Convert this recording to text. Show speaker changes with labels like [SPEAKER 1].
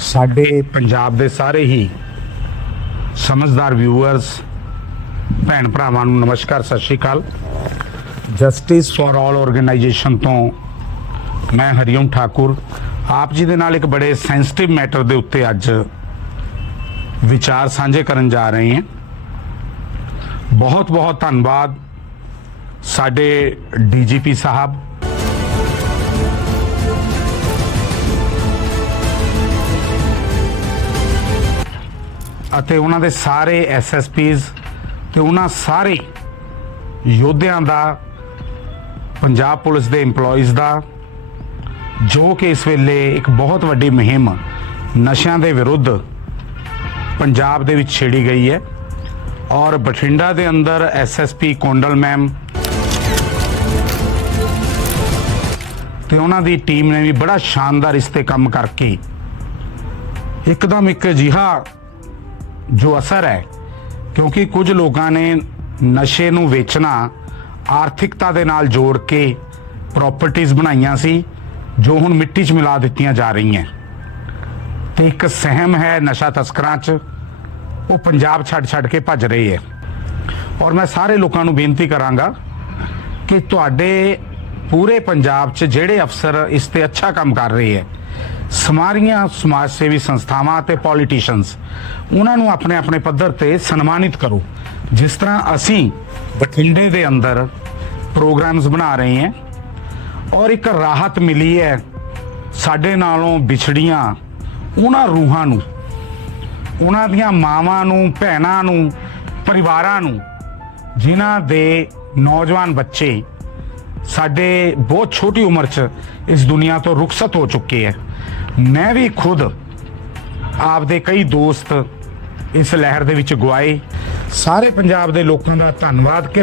[SPEAKER 1] ਸਾਡੇ ਪੰਜਾਬ ਦੇ ਸਾਰੇ ਹੀ ਸਮਝਦਾਰ ਵਿਊਅਰਸ ਭੈਣ ਭਰਾਵਾਂ ਨੂੰ ਨਮਸਕਾਰ, Sat Sri Akal. Justice for all organisation ਤੋਂ ਮੈਂ ਹਰੀਓਮ ਠਾਕੁਰ। ਆਪ ਜੀ ਦੇ ਨਾਲ ਇੱਕ ਬੜੇ ਸੈਂਸਿਟਿਵ ਮੈਟਰ ਦੇ ਉੱਤੇ ਅੱਜ ਵਿਚਾਰ ਸਾਂਝੇ ਕਰਨ ਜਾ ਰਹੇ ਹਾਂ। ਬਹੁਤ ਬਹੁਤ ਧੰਨਵਾਦ ਸਾਡੇ ਡੀਜੀਪੀ ਸਾਹਿਬ। ਅਤੇ ਉਹਨਾਂ ਦੇ ਸਾਰੇ ਐਸਐਸਪੀਜ਼ ਤੇ ਉਹਨਾਂ ਸਾਰੇ ਯੋਧਿਆਂ ਦਾ, ਪੰਜਾਬ ਪੁਲਿਸ ਦੇ EMPLOYEES ਦਾ, ਜੋ ਕਿ ਇਸ ਵੇਲੇ ਇੱਕ ਬਹੁਤ ਵੱਡੀ ਮੁਹਿੰਮ ਨਸ਼ਿਆਂ ਦੇ ਵਿਰੁੱਧ ਪੰਜਾਬ ਦੇ ਵਿੱਚ ਛੇੜੀ ਗਈ ਹੈ ਔਰ ਬਠਿੰਡਾ ਦੇ ਅੰਦਰ ਐਸਐਸਪੀ ਕੋਂਡਲ ਮੈਮ ਤੇ ਉਹਨਾਂ ਦੀ ਟੀਮ ਨੇ ਵੀ ਬੜਾ ਸ਼ਾਨਦਾਰ ਇਸ ਤੇ ਕੰਮ ਕਰਕੇ ਇੱਕਦਮ ਇੱਕ ਅਜਿਹਾ ਜੋ ਅਸਰ ਹੈ, ਕਿਉਂਕਿ ਕੁਝ ਲੋਕਾਂ ਨੇ ਨਸ਼ੇ ਨੂੰ ਵੇਚਣਾ, ਆਰਥਿਕਤਾ ਦੇ ਨਾਲ ਜੋੜ ਕੇ ਪ੍ਰਾਪਰਟੀਆਂ ਬਣਾਈਆਂ ਸੀ, ਜੋ ਹੁਣ ਮਿੱਟੀ 'ਚ ਮਿਲਾ ਦਿੱਤੀਆਂ ਜਾ ਰਹੀਆਂ। ਤੇ ਇੱਕ ਸਹਿਮ ਹੈ ਨਸ਼ਾ ਤਸਕਰਾਂ 'ਚ, ਉਹ ਪੰਜਾਬ ਛੱਡ ਛੱਡ ਕੇ ਭੱਜ ਰਹੇ ਹੈ। ਔਰ ਮੈਂ ਸਾਰੇ ਲੋਕਾਂ ਨੂੰ ਬੇਨਤੀ ਕਰਾਂਗਾ ਕਿ ਤੁਹਾਡੇ ਪੂਰੇ ਪੰਜਾਬ 'ਚ ਜਿਹੜੇ ਅਫਸਰ ਇਸ ਤੇ ਅੱਛਾ ਕੰਮ ਕਰ ਰਹੇ ਹੈ ਸਮਾਰੀਆਂ ਸਮਾਜ ਸੇਵੀ ਸੰਸਥਾਵਾਂ ਅਤੇ ਪੋਲੀਟੀਸ਼ੀਅਨਸ ਉਹਨਾਂ ਨੂੰ ਆਪਣੇ ਆਪਣੇ ਪੱਧਰ ਤੇ ਸਨਮਾਨਿਤ ਕਰੋ। ਜਿਸ ਤਰ੍ਹਾਂ ਅਸੀਂ ਬਠਿੰਡੇ ਦੇ ਅੰਦਰ ਪ੍ਰੋਗਰਾਮਸ ਬਣਾ ਰਹੇ ਹਾਂ ਔਰ ਇੱਕ ਰਾਹਤ ਮਿਲੀ ਹੈ ਸਾਡੇ ਨਾਲੋਂ ਵਿਛੜੀਆਂ ਉਹਨਾਂ ਰੂਹਾਂ ਨੂੰ, ਉਹਨਾਂ ਦੀਆਂ ਮਾਵਾਂ ਨੂੰ, ਭੈਣਾਂ ਨੂੰ, ਪਰਿਵਾਰਾਂ ਨੂੰ, ਜਿਨ੍ਹਾਂ ਦੇ ਨੌਜਵਾਨ ਬੱਚੇ ਸਾਡੇ ਬਹੁਤ ਛੋਟੀ ਉਮਰ 'ਚ ਇਸ ਦੁਨੀਆ ਤੋਂ ਰੁਖਸਤ ਹੋ ਚੁੱਕੇ ਹੈ। ਮੈਂ ਵੀ ਖੁਦ ਆਪਦੇ ਕਈ ਦੋਸਤ ਇਸ ਲਹਿਰ ਦੇ ਵਿੱਚ ਗਵਾਏ ਸਾਰੇ ਪੰਜਾਬ ਦੇ ਲੋਕਾਂ ਦਾ ਧੰਨਵਾਦ ਕਿ